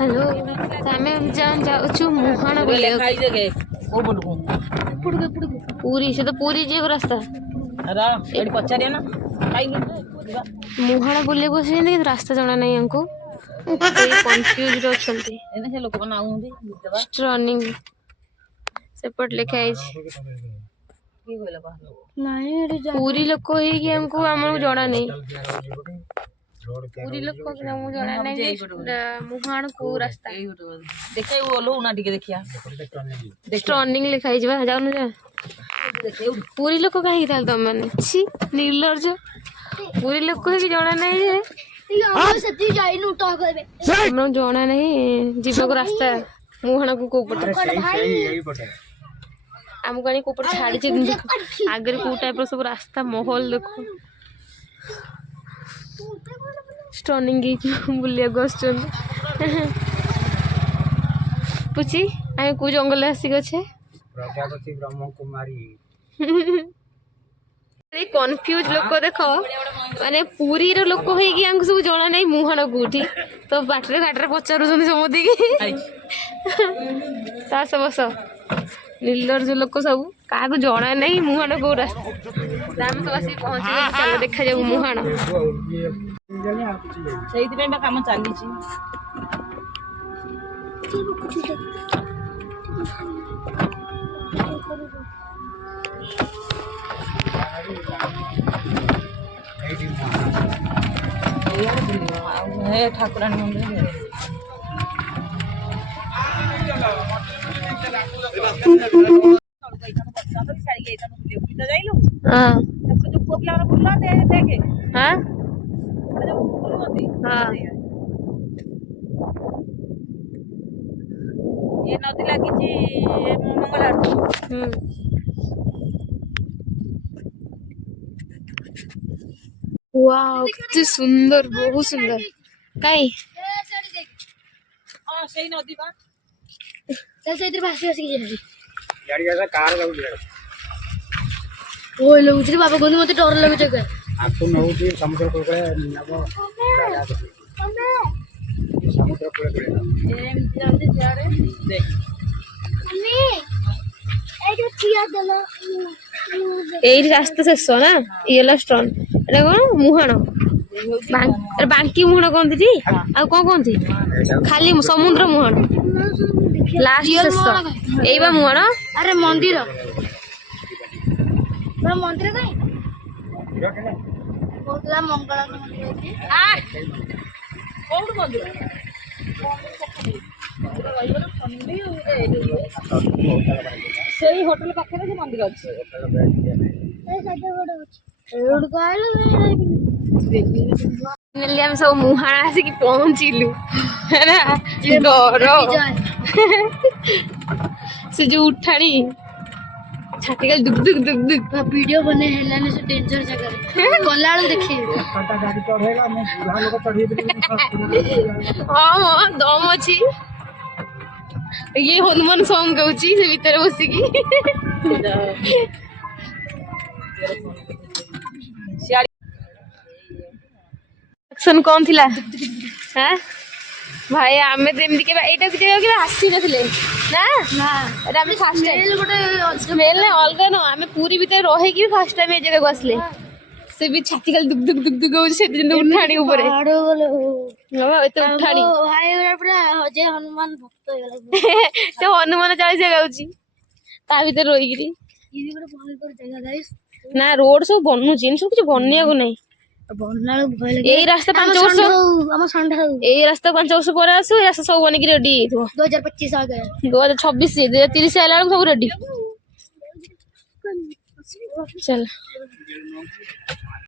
hello आमे जाऊँ मुहाण बुले पूरी से तो पूरी जी रास्ता मुहाण बुले कि रास्ता जना नहीं हमको कंफ्यूज अच्छे स्ट्रनिंग सेपट लिखा पूरी लोक हमको आम जना नहीं पूरी लोक जना नहीं मुहाण को रास्ता देखे ओल्हौना टिके देखिया स्ट्रनिंग लिखाई जाऊन जा पूरी लोक कहीं तुम मैंने छी निर्लज पूरी लोक जना नहीं जना नहीं जीव रास्ता मुहाण को कोपटे आमको आनी कोपटे छाड़ी आगे को टाइप सब रास्ता महल देखो स्टर्निंग बुलिया पुची आम को जंगल आसिक अच्छे कन्फ्यूज लोक देख माने पूरी रो लोक हो सब जना नहीं मुहाण कौटी तो बाटर घाटे पचार समझी बस निर्लज लोक सब क्या जना नहीं मुहाण कौ रास्ता आम सब आस पहुँच चलो देखा जाऊ मुहाण काम चली ठाकुराणी मंदिर ये नदी लगी मंगल वाव कितनी सुंदर बहुत सुंदर कई सही नदी बा इधर भासी भासी के गाड़ी जैसा कार लगू ओ लगुच बाबा कहते मत डर लगुच आपको नौटी समुद्र को नबो समुद्र को जल्दी जा रे देख मम्मी ए जो किया दला यही रास्ता शेष ना ये स्टोन एटा कौन मुहाण बांकी मुहाण कहती आ कौन कहती खाली समुद्र मुहाण लास्ट शेष यही बा मुहाण अरे मंदिर मंदिर कहीं बोलला मंगला मंदिर कौन मंदिर से होटल पाखे से मंदिर अच्छे हम सब मुहाण आसिक पहुंचलु है ना डर से जो उठाणी छाती दुख दुख दुख दुख वीडियो बने हेलाने से डेंजर जगह गला देखिए गाड़ी चढ़ेगा मैं बुढ़ा लोग चढ़ी दे हाँ दम अच्छी ये हनुमान सॉन्ग गाउची से भीतर बसिकी एक्शन कौन थिला हैं भाई आमे तो एमदी के एटा भी के आसी नथिले ना ना एटा हम फर्स्ट स्मेल गोटे स्मेल ने अलगा न आमे पूरी भीतर रहे कि फर्स्ट टाइम ए जगह को आसले से भी छाती खाली दुख दुख दुख दुख हो से दिन उठाणी ऊपर पहाड़ वाले बाबा एते उठाणी भाई पूरा जे हनुमान भक्त हो गेला से हनुमान चालीसा गाउची ता भीतर रही गिरी ये भी गोटे भयंकर जगह गाइस ना रोड सब बनू जिन सब कुछ बननिया को नहीं बननाल भय लगे यही रास्ता 5 वर्ष हम संडा यही रास्ता 5 वर्ष पर आसो रास्ता सब बन के रेडी हो 2025 आ गए 2026 से 2030 आला सब रेडी चल